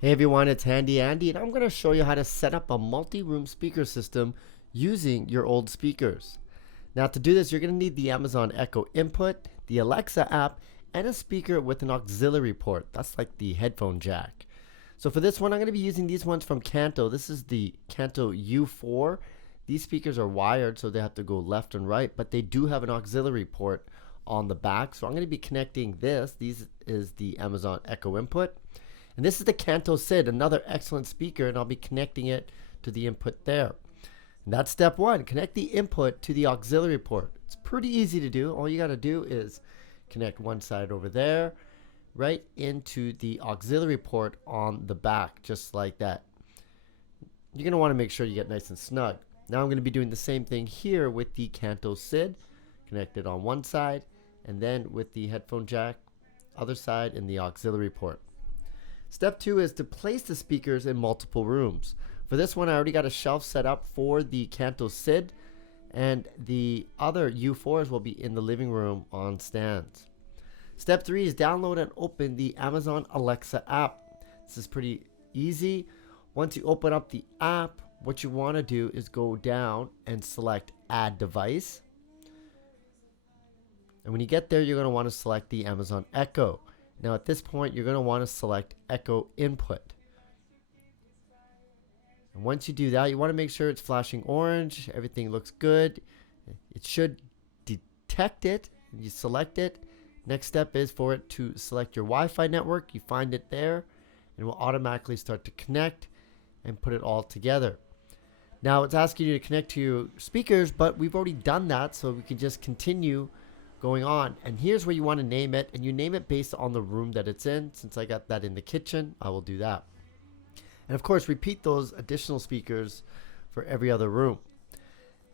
Hey everyone, it's Handy Andy, and I'm going to show you how to set up a multi-room speaker system using your old speakers. Now to do this, you're going to need the Amazon Echo input, the Alexa app, and a speaker with an auxiliary port. That's like the headphone jack. So for this one, I'm going to be using these ones from Kanto. This is the Kanto U4. These speakers are wired, so they have to go left and right, but they do have an auxiliary port on the back. So I'm going to be connecting this. This is the Amazon Echo input. And this is the Kanto SID, another excellent speaker, and I'll be connecting it to the input there. And that's step one, connect the input to the auxiliary port. It's pretty easy to do. All you got to do is connect one side over there, right into the auxiliary port on the back, just like that. You're going to want to make sure you get nice and snug. Now I'm going to be doing the same thing here with the Kanto SID, connected on one side, and then with the headphone jack, other side, in the auxiliary port. Step two is to place the speakers in multiple rooms. For this one, I already got a shelf set up for the Kanto SID, and the other U4s will be in the living room on stands. Step three is download and open the Amazon Alexa app. This is pretty easy. Once you open up the app, what you want to do is go down and select Add Device. And when you get there, you're going to want to select the Amazon Echo. Now at this point, you're going to want to select Echo Input. And once you do that, you want to make sure it's flashing orange. Everything looks good. It should detect it. You select it. Next step is for it to select your Wi-Fi network. You find it there, and it will automatically start to connect and put it all together. Now it's asking you to connect to your speakers, but we've already done that, so we can just continue going on. And here's where you want to name it, and you name it based on the room that it's in. Since I got that in the kitchen, I will do that. And of course, repeat those additional speakers for every other room.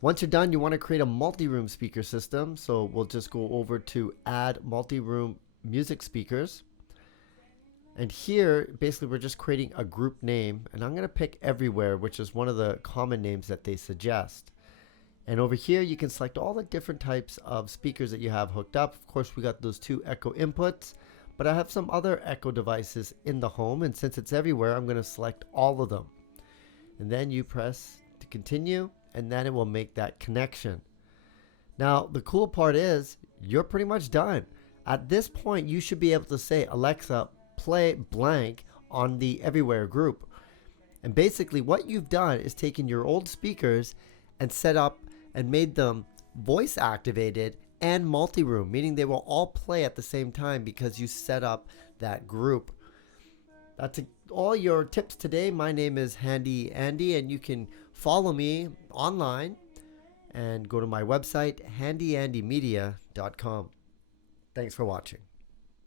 Once you're done, you want to create a multi-room speaker system. So we'll just go over to add multi-room music speakers. And here, basically, we're just creating a group name, and I'm going to pick Everywhere, which is one of the common names that they suggest. And over here, you can select all the different types of speakers that you have hooked up. Of course, we got those two Echo inputs, but I have some other Echo devices in the home. And since it's everywhere, I'm going to select all of them. And then you press to continue, and then it will make that connection. Now, the cool part is you're pretty much done. At this point, you should be able to say, Alexa, play blank on the Everywhere group. And basically what you've done is taken your old speakers and set up and made them voice activated and multi-room, meaning they will all play at the same time because you set up that group. That's all your tips today. My name is Handy Andy, and you can follow me online and go to my website, handyandymedia.com. Thanks for watching.